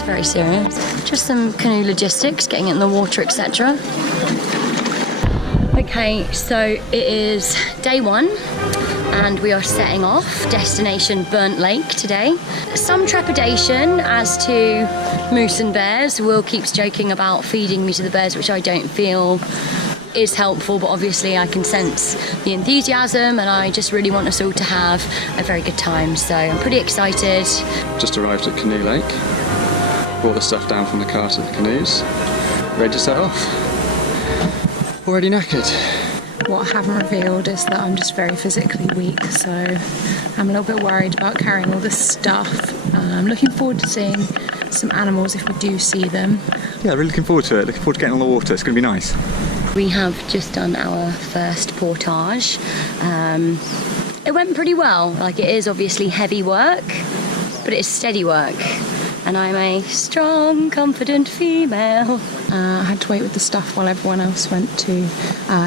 It's very serious. Just some canoe logistics, getting it in the water, etc. Okay, so it is day 1 and we are setting off, destination Burnt Lake today. Some trepidation as to moose and bears. Will keeps joking about feeding me to the bears, which I don't feel is helpful, but obviously I can sense the enthusiasm and I just really want us all to have a very good time, so I'm pretty excited. Just arrived at Canoe Lake, brought the stuff down from the car to the canoes, ready to set off. Already knackered. What I haven't revealed is that I'm just very physically weak, so I'm a little bit worried about carrying all this stuff. I'm looking forward to seeing some animals if we do see them. Yeah, really looking forward to it. Looking forward to getting on the water. It's going to be nice. We have just done our first portage. It went pretty well. Like, it is obviously heavy work, but it's steady work. And I'm a strong, confident female. I had to wait with the stuff while everyone else went to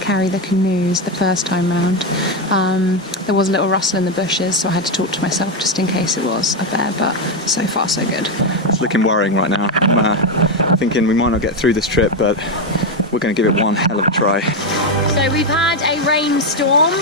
carry the canoes the first time round. There was a little rustle in the bushes, so I had to talk to myself just in case it was a bear, but so far so good. It's looking worrying right now. I'm thinking we might not get through this trip, but we're going to give it one hell of a try. So we've had a rainstorm,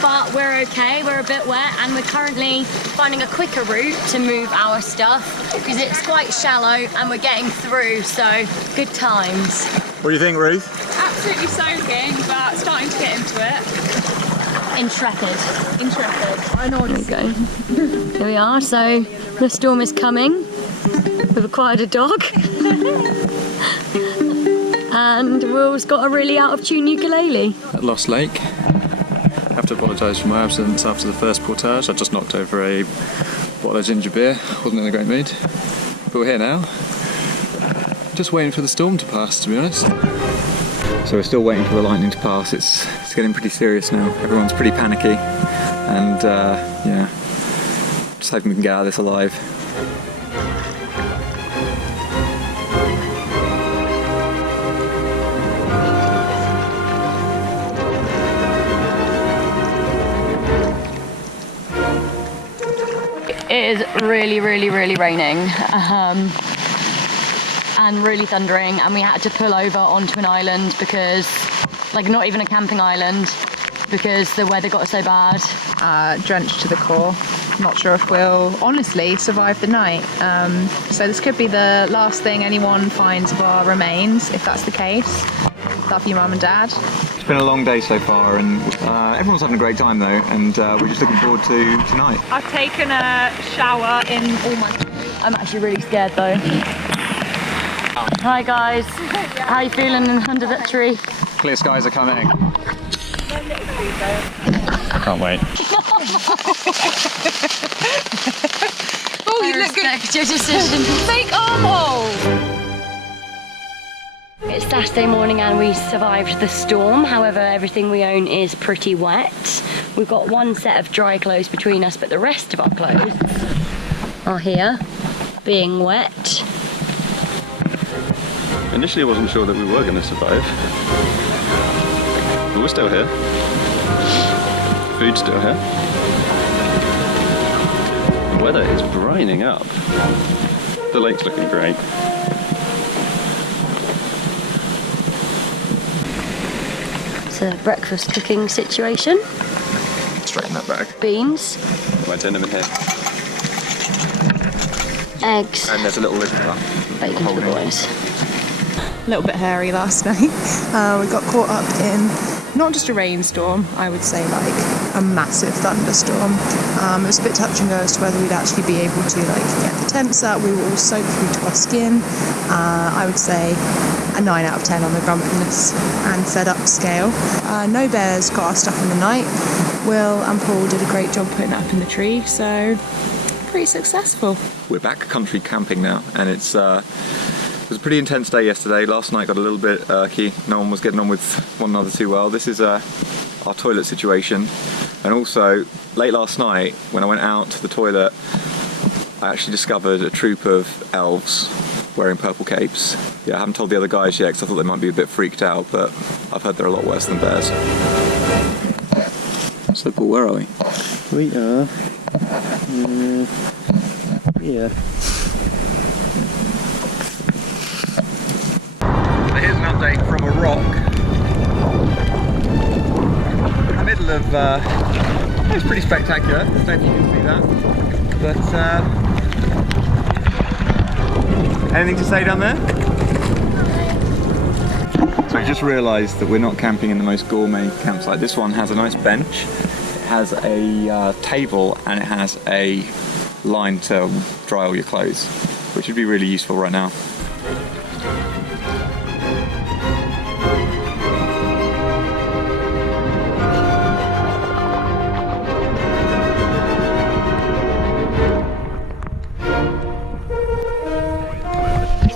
but we're okay. We're a bit wet and we're currently finding a quicker route to move our stuff because it's quite shallow and we're getting through, so good times. What do you think, Ruth? Absolutely soaking, but starting to get into it. Intrepid. I know what There we go. Here we are. So the storm is coming. We've acquired a dog. And Will's got a really out of tune ukulele. At Lost Lake. I have to apologise for my absence after the first portage. I just knocked over a bottle of ginger beer. Wasn't in a great mood. But we're here now. Just waiting for the storm to pass, to be honest. So we're still waiting for the lightning to pass. It's getting pretty serious now. Everyone's pretty panicky. And yeah, just hoping we can get out of this alive. It is really raining and really thundering, and we had to pull over onto an island because, like, not even a camping island, because the weather got so bad. Drenched to the core. Not sure if we'll honestly survive the night. So this could be the last thing anyone finds of our remains, if that's the case. Love you, Mum and Dad. It's been a long day so far, and everyone's having a great time though, and we're just looking forward to tonight. I've taken a shower in all my... I'm actually really scared though. Hi guys, how you feeling under that tree? Clear skies are coming. I can't wait. Oh, you look good. Respect your decision. Fake armhole! It's Saturday morning and we survived the storm. However, everything we own is pretty wet. We've got one set of dry clothes between us, but the rest of our clothes are here, being wet. Initially I wasn't sure that we were going to survive, but we're still here. Food's still here. The weather is brining up. The lake's looking great. It's a breakfast cooking situation. Straight in that bag. Beans, My dinner in here. eggs, And there's a little lid for that. bacon for the boys. A little bit hairy last night. We got caught up in not just a rainstorm, I would say like a massive thunderstorm. It was a bit touch and go as to whether we'd actually be able to like get the tents up. We were all soaked through to our skin. I would say a 9 out of 10 on the grumpiness and fed up scale. No bears got our stuff in the night. Will and Paul did a great job putting it up in the tree, so pretty successful. We're back country camping now, and it was a pretty intense day yesterday. Last night got a little bit irky. No one was getting on with one another too well. This is our toilet situation. And also, late last night, when I went out to the toilet, I actually discovered a troop of elves wearing purple capes. Yeah, I haven't told the other guys yet because I thought they might be a bit freaked out, but I've heard they're a lot worse than bears. So Paul, where are we? We are... yeah. here's an update from a rock. In the middle of, it's pretty spectacular, I don't think you can see that. But, anything to say down there? So I just realised that we're not camping in the most gourmet campsite. This one has a nice bench, it has a table, and it has a line to dry all your clothes, which would be really useful right now.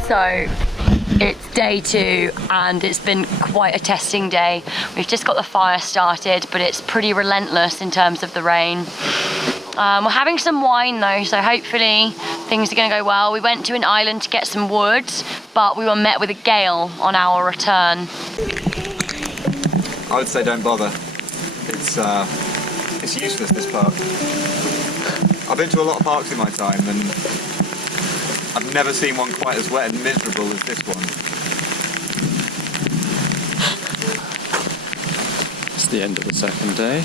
So it's day 2 and it's been quite a testing day. We've just got the fire started, but it's pretty relentless in terms of the rain. We're having some wine though, so hopefully things are going to go well. We went to an island to get some wood, but we were met with a gale on our return. I would say don't bother. It's useless, this park. I've been to a lot of parks in my time and I've never seen one quite as wet and miserable as this one. It's the end of the second day.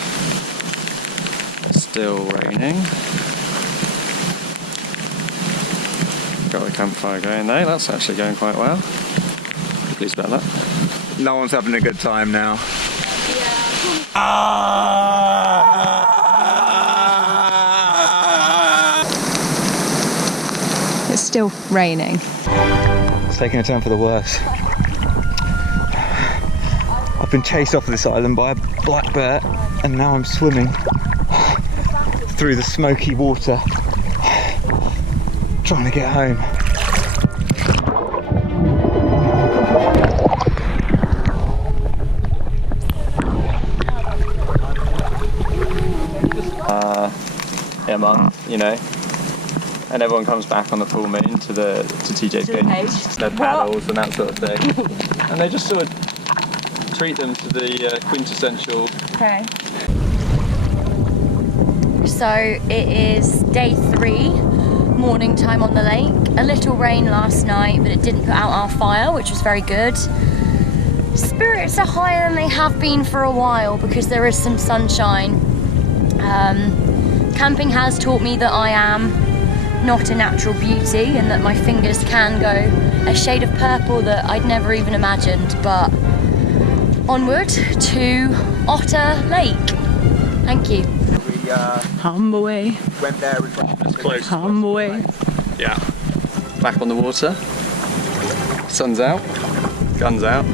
It's still raining. Got the campfire going there. That's actually going quite well. Pleased about that. No one's having a good time now. It's still raining. It's taking a turn for the worse. I've been chased off this island by a black bear and now I'm swimming through the smoky water trying to get home. A month, you know, and everyone comes back on the full moon to TJ's beach, their paddles and that sort of thing, and they just sort of treat them to the quintessential. Okay. So it is day 3, morning time on the lake. A little rain last night, but it didn't put out our fire, which was very good. Spirits are higher than they have been for a while because there is some sunshine. Camping has taught me that I am not a natural beauty and that my fingers can go a shade of purple that I'd never even imagined, but onward to Otter Lake. Thank you. We Hum away. went there with Close. Hum away. Yeah. Back on the water. Sun's out. Guns out.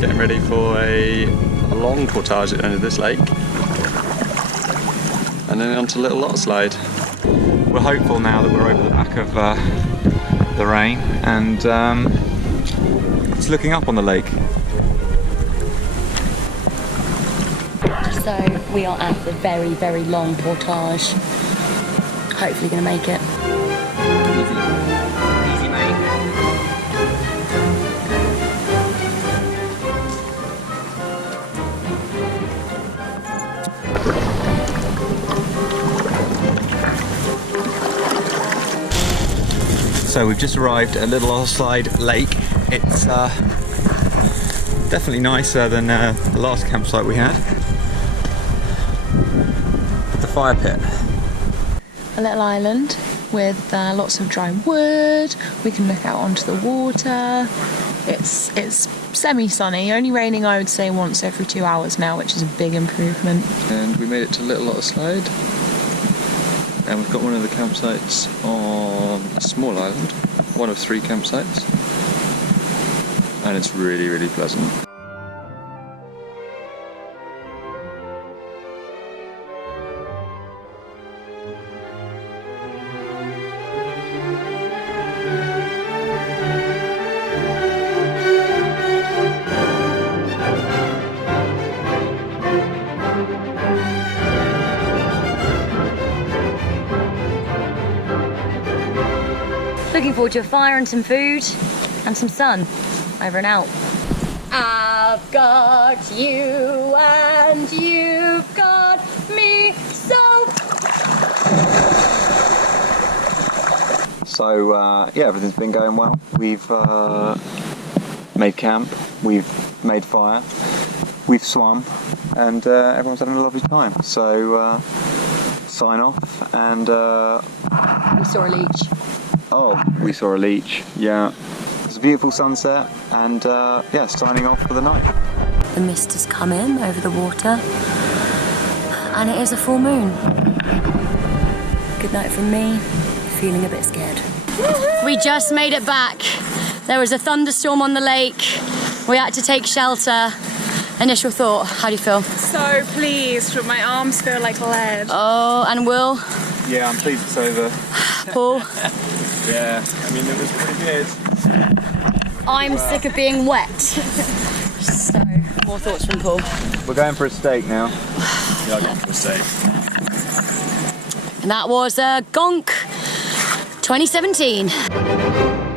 Getting ready for a long portage at the end of this lake. And then onto Little Otterslide. We're hopeful now that we're over the back of the rain and it's looking up on the lake. So we are at the very, very long portage. Hopefully gonna make it. Easy mate. So we've just arrived at Little Otterslide Lake. It's definitely nicer than the last campsite we had. The fire pit. A little island with lots of dry wood. We can look out onto the water. It's semi-sunny, only raining I would say once every 2 hours now, which is a big improvement. And we made it to Little Otterslide. And we've got one of the campsites on a small island, one of 3 campsites. And it's really, really pleasant. Looking forward to a fire and some food and some sun. Over and out. I've got you and you've got me, so So yeah, everything's been going well. We've made camp, we've made fire, we've swum, and everyone's having a lovely time. So sign off, and We saw a leech. oh, we saw a leech. Yeah, it's a beautiful sunset, and yeah, signing off for the night. The mist has come in over the water, and it is a full moon. Good night from me, feeling a bit scared. We just made it back. There was a thunderstorm on the lake. We had to take shelter. Initial thought, how do you feel? So pleased, but my arms feel like lead. Oh, and Will? Yeah, I'm pleased it's over. Paul? Yeah, I mean, it was pretty good. I'm sick of being wet. So, more thoughts from Paul. We're going for a steak now. Yeah, I got for a steak. And that was Gonk 2017.